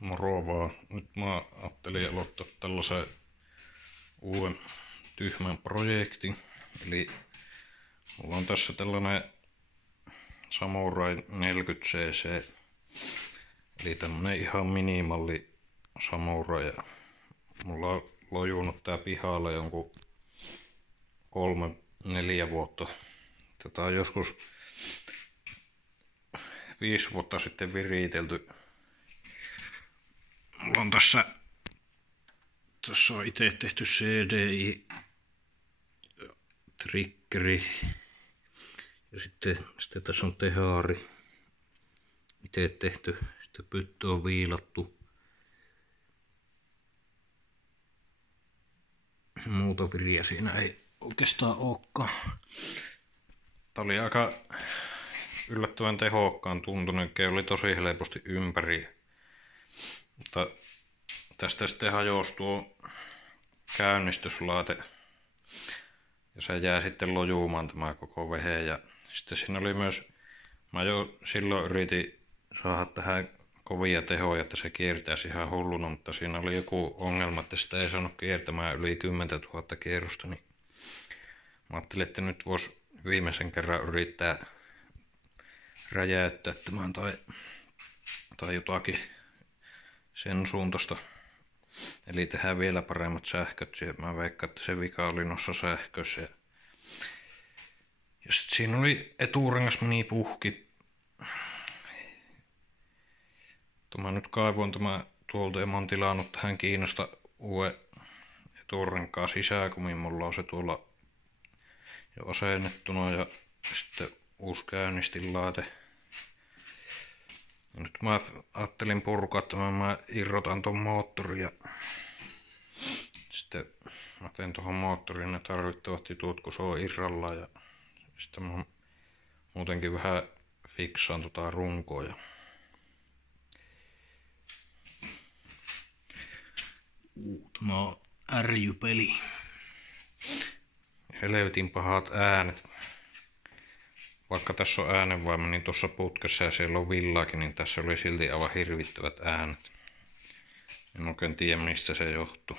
Moro vaan. Nyt mä ajattelin aloittaa tällaisen uuden tyhmän projektin. Eli mulla on tässä tällainen Samurai 40cc. Eli tämmönen ihan minimalli Samurai. Mulla on lojunut tää pihalle jonkun 3-4 vuotta. Tätä on joskus 5 vuotta sitten viritelty. Mulla on tässä on itse tehty CDI triggeri ja sitten tässä on tehaari itse tehty, sitten pyttö on viilattu. Muuta viriä siinä ei oikeastaan olekaan. Tää oli aika yllättävän tehokkaan tuntunen, oli tosi helposti ympäri. Mutta tästä sitten hajosi tuo käynnistyslaite ja se jää sitten lojumaan tämä koko vehe. Ja sitten siinä oli myös, mä jo silloin yritin saada tähän kovia tehoja, että se kiertäisi ihan hulluna, mutta siinä oli joku ongelma, että sitä ei saanut kiertämään yli 10 000 kierrosta. Niin mä ajattelin, että nyt voisi viimeisen kerran yrittää räjäyttää tämän tai jotakin sen suuntaista. Eli tehdään vielä paremmat sähköt. Mä veikkaan, että se vika oli noissa sähköissä. Ja sit siinä oli eturengas meni puhki. Mä nyt kaivoin tämä tuolta ja mä oon tilannut tähän Kiinasta uuden eturenkaan sisäkumin. Mulla on se tuolla jo asennettuna ja sitten uusi käynnistinlaite. Nyt mä ajattelin purkaa tämän, mä irrotan ton moottorin ja sitten mä teen tuohon moottoriin ne tarvittavat jutut, kun se on irrallaan ja sitten mä muutenkin vähän fiksaan tota runkoa. Tämä on ärjypeli. Helvetin pahat äänet. Vaikka tässä on äänenvaimo, niin tuossa putkessa ja siellä on villaakin, niin tässä oli silti aivan hirvittävät äänet. En oikein tiedä, mistä se johtuu.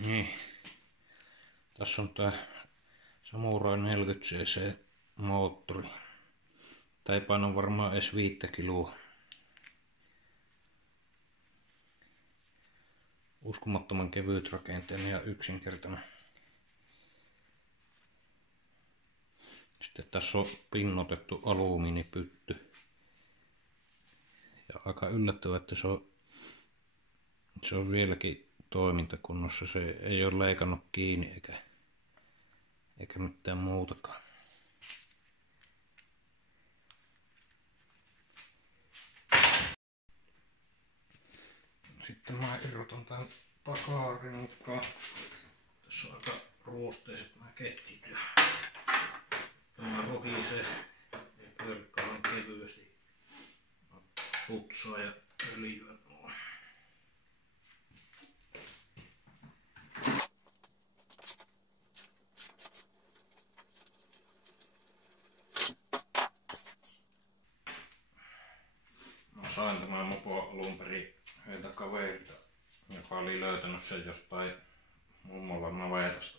Niin. Tässä on tää Samurai 40cc moottori. Tää ei paina varmaan edes 5 kiloa. Uskomattoman kevyt rakenteinen ja yksinkertainen. Sitten tässä on pinnotettu alumiinipytty. Ja aika yllättävää, että se on vieläkin toimintakunnossa. Se ei ole leikannut kiinni eikä mitään muutakaan. Sitten mä irrotan tämän takaarin mukaan. Tässä on aika ruosteiset nämä ketjut. Tämä rohisee ja pyörikkaan kevyesti. Putsaa ja öljyä. Sain tämän mopo alun perin yhdeltä kaverilta, joka oli löytänyt sen jostain mummolla navetasta.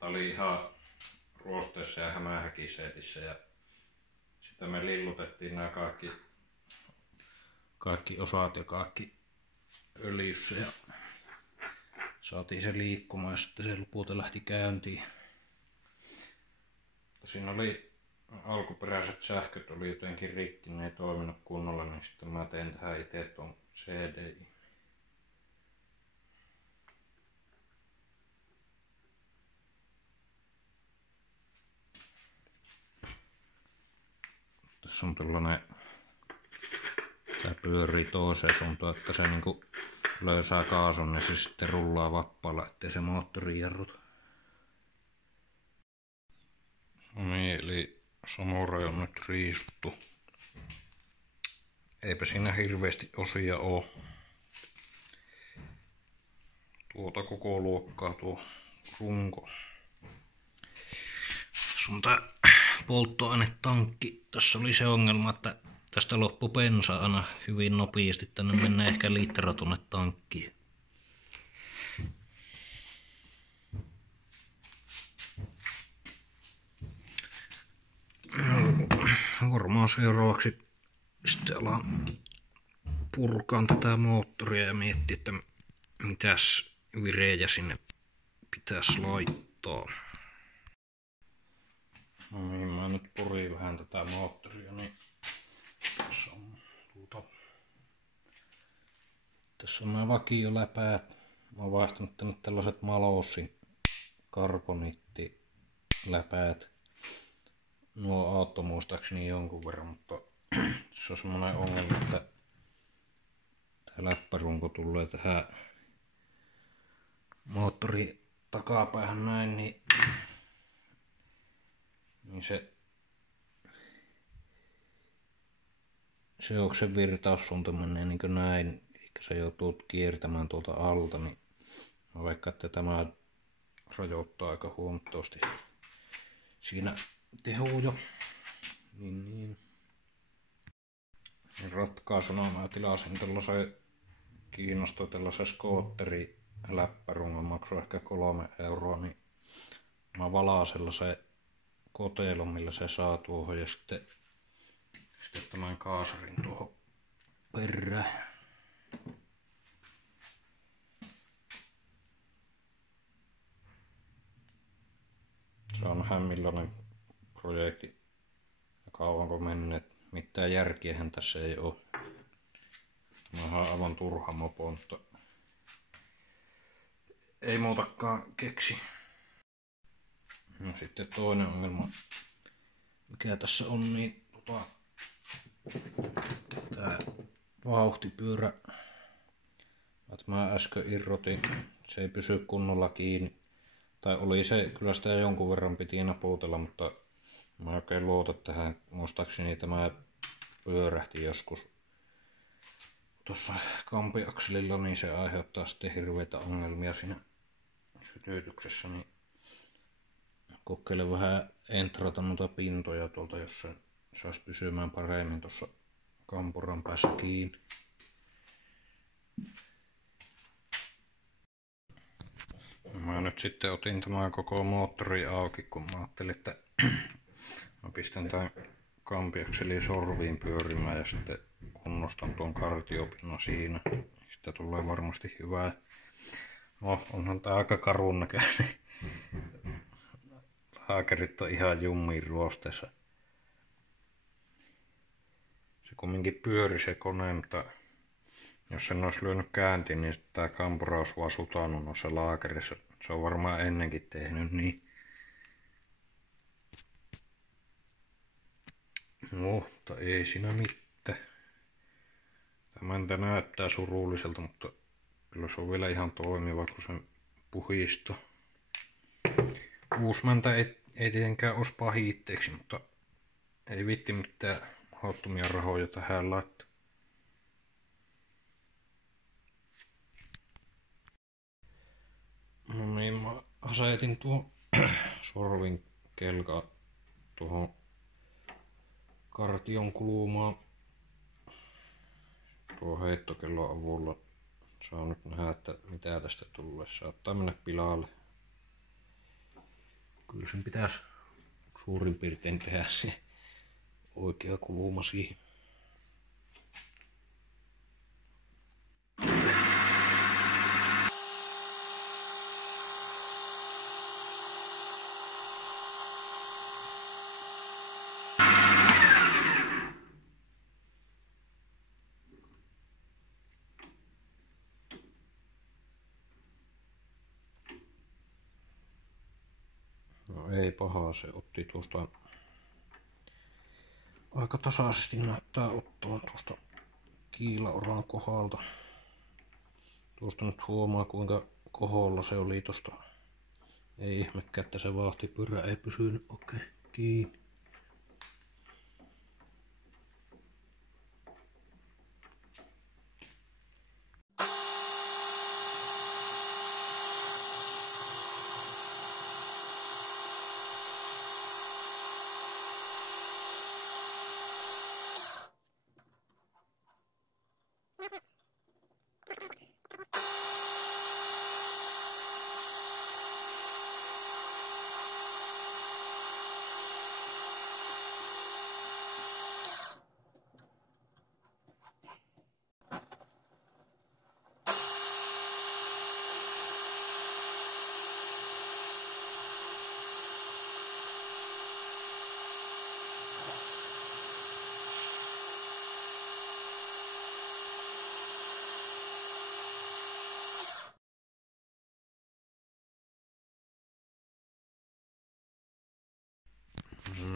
Tää oli ihan ruosteessa ja hämähäkiseetissä ja sitten me lillutettiin nämä kaikki osat ja kaikki öljyssä ja saatiin se liikkumaan ja sitten se lopulta lähti käyntiin. Siinä oli alkuperäiset sähköt oli jotenkin rikki, ne ei toiminut kunnolla, niin sitten mä tein tähän itse tuon CDI. Tässä on tällainen, tää pyörii toiseen suuntaan, että se niinku löysää kaasun, niin se sitten rullaa vapaalla, ettei se moottori jarruta. No niin, eli Samurai on nyt riisuttu. Eipä siinä hirveästi osia oo. Tuota koko luokkaa tuo runko. Tässä on tää polttoainetankki. Tässä oli se ongelma, että tästä loppu bensa aina hyvin nopeasti. Tänne mennään ehkä litra tuonne tankkiin. Varmaan seuraavaksi sitten alan purkaan tätä moottoria ja miettiä, että mitäs virejä sinne pitäisi laittaa. No niin, mä nyt purin vähän tätä moottoria, niin tässä on nämä vakioläpäät. Mä oon vaihtanut tänne tällaiset Malossin karboniittiläpäät. Nuo auto muistaakseni jonkun verran, mutta se on semmoinen ongelma, että tää läppärunko tulee tähän moottori takapäähän näin, niin se oksen virtaussuunta menee niin kuin näin, eli se joutuu kiertämään tuolta alta, niin mä vaikka että tämä rajoittaa aika huomattavasti siinä tehoja. Niin. Ratkaisuna mä tilasin tällaisen Kiinasta tällaisen skootteri läppärungon, maksoi ehkä 3 €, niin mä valaan sellaisen koteilon, millä se saa tuohon ja sitten tämän kaasarin tuohon perään. Saa nähdä millainen projekti ja kauanko menneet. Mitään järkiähän tässä ei ole. Tämä on aivan turha mopo, mutta ei muutakaan keksi. No sitten toinen ongelma, mikä tässä on, niin tää vauhtipyörä. Mä äsken irrotin, se ei pysy kunnolla kiinni. Tai oli se, kyllä sitä jonkun verran piti naputella, mutta mä oikein luota tähän. Muistaakseni tämä pyörähti joskus tuossa kampiakselilla, niin se aiheuttaa sitten hirveitä ongelmia siinä sytytyksessä. Niin kokeilen vähän entrata noita pintoja tuolta, jos se saisi pysymään paremmin tuossa kampuran päässä kiinni. Mä nyt sitten otin tämän koko moottori auki, kun mä ajattelin, että mä pistän tämän kampiakselin sorviin pyörimään ja sitten kunnostan tuon kartiopinnon siinä. Sitä tulee varmasti hyvää. No, onhan tää aika karun näköinen. Haakerit on ihan jummiin ruosteessa. Se kumminkin pyöri se kone, mutta jos sen olisi lyönyt kääntiin, niin tää kampura olisi vaan sutanut noissa laakerissa. Se on varmaan ennenkin tehnyt niin. No, mutta ei siinä mitään. Tämä näyttää surulliselta, mutta kyllä se on vielä ihan toimiva, kun sen puhisto. Uusi mäntä ei tietenkään olisi pahitteeksi, mutta ei vitti mitään hauttomia rahoja tähän laittaa. No niin, mä asetin tuon sorvin kelkaa tuohon kartion kulumaan. Tuo heittokellon avulla saa nyt nähdä, että mitä tästä tulee. Saattaa mennä pilalle. Kyllä sen pitäisi suurin piirtein tehdä se oikea kuluma siihen. ei pahaa, se otti tuosta aika tasaisesti näyttää ottavan tuosta kiilaoran kohdalta. Tuosta nyt huomaa kuinka koholla se oli tosta. Ei ihmekään, että se vahtipyörä ei pysynyt oikein kiinni.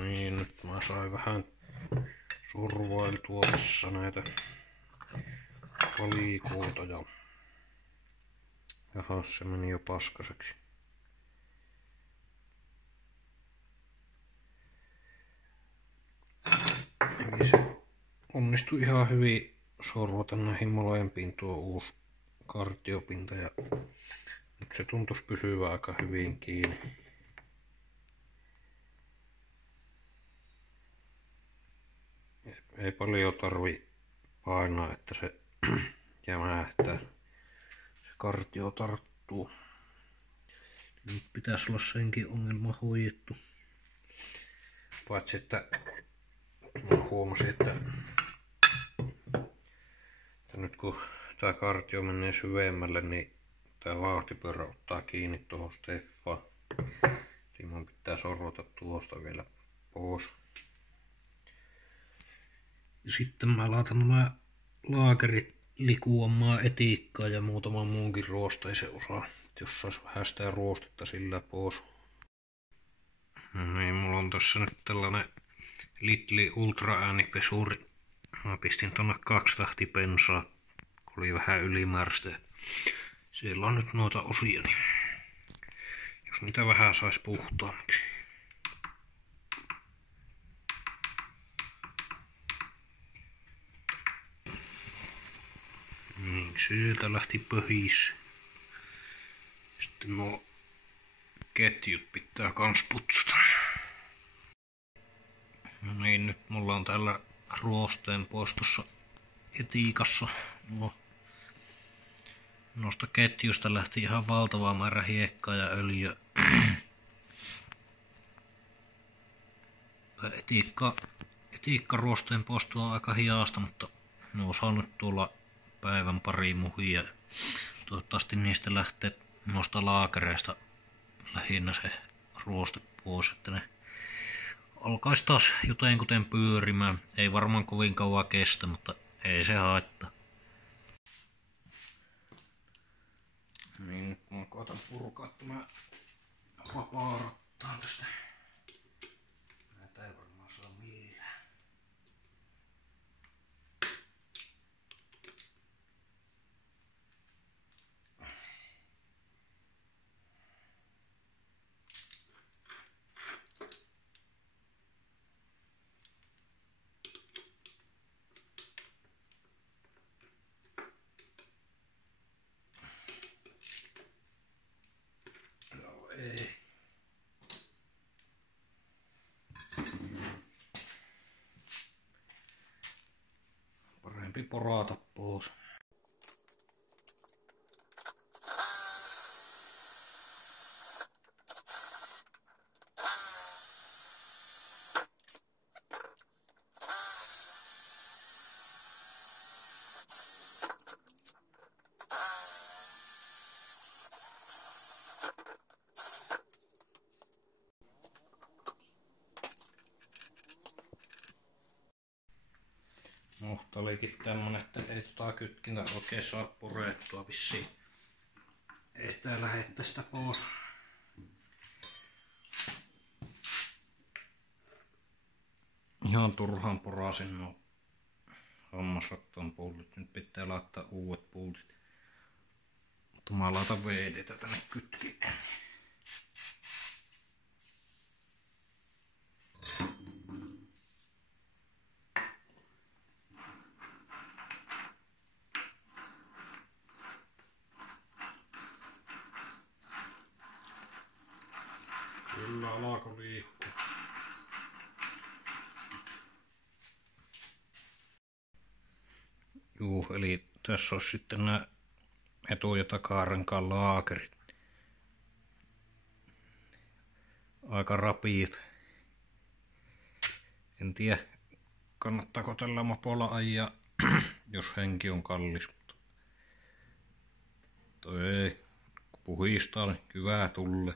Niin, nyt mä sain vähän survailtua tässä näitä palikoita ja jaha, se meni jo paskaseksi. Eli se onnistui ihan hyvin sorvata näihin molempiin tuo uusi kartiopinta ja nyt se tuntuisi pysyvän aika hyvin kiinni. Ei paljon tarvi painaa, että se jämähtää. Se kartio tarttuu. Nyt pitäisi olla senkin ongelma hoidettu. Paitsi että mä huomasin, että nyt kun tää kartio menee syvemmälle, niin tää vauhtipyörä ottaa kiinni tuohon Steffaan. Timon pitää sorvata tuosta vielä pois. Ja sitten mä laitan nämä laakerit likuamaan etiikkaa ja muutaman muunkin ruosteisen osa, jos sais vähän sitä ruostetta sillä pois. Niin, mulla on tässä nyt tällainen Lidl Ultra äänipesuri. Mä pistin tonne 2 tahti bensaa, kun oli vähän ylimääräistä. Siellä on nyt noita osia, niin jos niitä vähän sais puhtaammiksi. Niin, sieltä lähti pöhis. Sitten nuo ketjut pitää kans putsuta. No niin, nyt mulla on täällä ruosteen poistossa etiikassa. Noista ketjuista lähti ihan valtava määrä hiekkaa ja öljyä. Etiikka ruosteen poisto on aika hiasta, mutta ne on saanut tuolla päivän pari muhia. Toivottavasti niistä lähtee noista laakereista lähinnä se ruoste pois, että ne alkaisi taas jotenkuten pyörimään. Ei varmaan kovin kauan kestä, mutta ei se haittaa. Niin, nyt mä koitan purkaa tämä vapaa-rattaan tästä. Näitä ei varmaan saa millään. Ei. Parempi porata pois. No, tää olikin tämmönen, että ei kytkintä oikein saa purettua vissiin. Ei sitä lähettää sitä pois. ihan turhaan porasin nuo hammasrattaan pultit. Nyt pitää laittaa uudet pultit. Mutta mä laitan vedetä tänne kytkiin. Kyllä alako liikkuu. Juu, eli tässä olisi sitten nämä etu- ja takarenkaan laakerit. Aika rapiit. En tiedä, kannattaako tällä mopolla ajaa, jos henki on kallis. Toi ei, kun puhistaa, niin hyvää tulee.